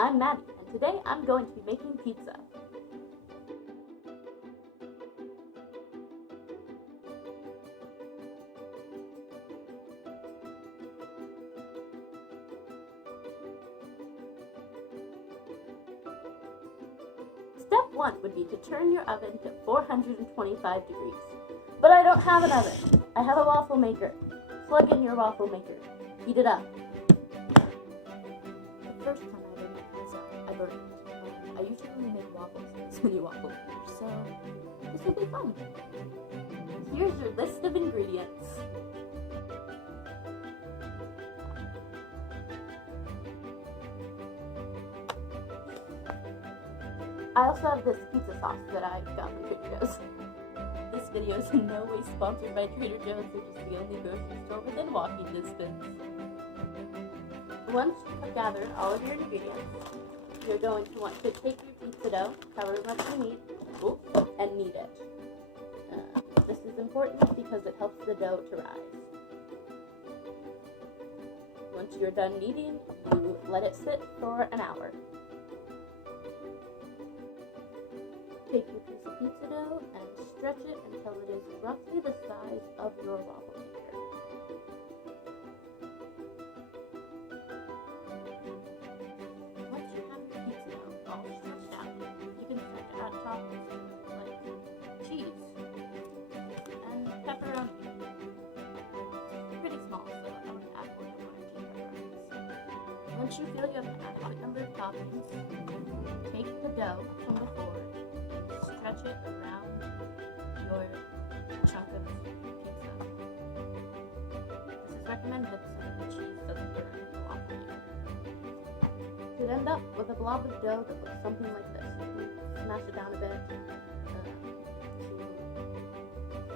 I'm Maddie, and today I'm going to be making pizza. Step 1 would be to turn your oven to 425 degrees. But I don't have an oven. I have a waffle maker. Plug in your waffle maker. Heat it up. The first time I ever made pizza, I burned it. I usually only make waffles in this mini-waffle maker, so this will be fun. Here's your list of ingredients. I also have this pizza sauce that I got from Trader Joe's. This video is in no way sponsored by Trader Joe's, which is the only grocery store within walking distance. Once you have gathered all of your ingredients, you're going to want to take your pizza dough, however much you need, and knead it. This is important because it helps the dough to rise. Once you're done kneading, you let it sit for an hour. Take your piece of pizza dough and stretch it until it is roughly the size of your waffle maker. Once you have your pizza dough all stretched out, you can start to add toppings like cheese and pepperoni. Pretty small, so I would add more than 1 or 2 pepperonis. Once you feel you have an adequate number of toppings, take the dough from the board, stretch it around your chunk of pizza. This is recommended so that the cheese doesn't burn in the waffle maker. You'd end up with a blob of dough that looks something like this. You smash it down a bit to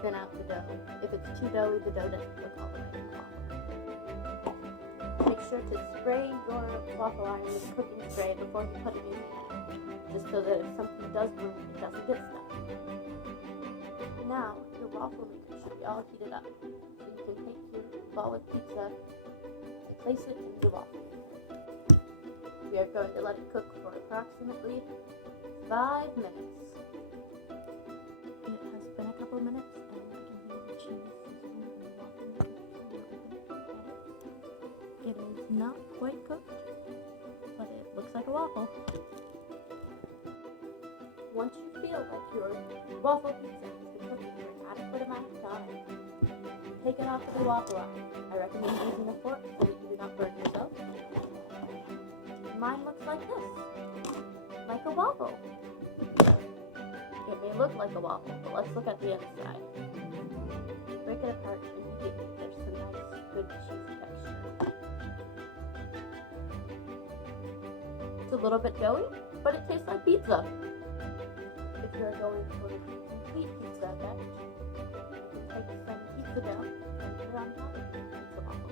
thin out the dough. If it's too doughy, the dough doesn't cook all the way in the waffle maker. Make sure to spray your waffle iron with cooking spray before you put it in the oven, just so that if something does burn, it doesn't get stuck. Now, your waffle maker should be all heated up, so you can take your ball of pizza and place it in your waffle maker. We are going to let it cook for approximately 5 minutes. It has been a couple minutes, and I can hear the cheese sizzling in the waffle maker. It is not quite cooked, but it looks like a waffle. Once you feel like your waffle pizza has been cooking for an adequate amount of time, take it off of the waffle iron. I recommend using a fork so that you do not burn yourself. Mine looks like this, like a waffle. It may look like a waffle, but let's look at the inside. Break it apart and immediately there's some nice, good cheese texture. It's a little bit doughy, but it tastes like pizza. If you're going for a complete pizza effect, you can take some pizza dough and put it on top of the pizza waffle.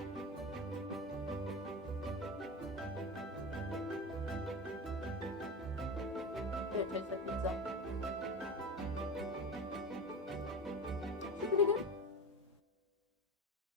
It tastes like pizza.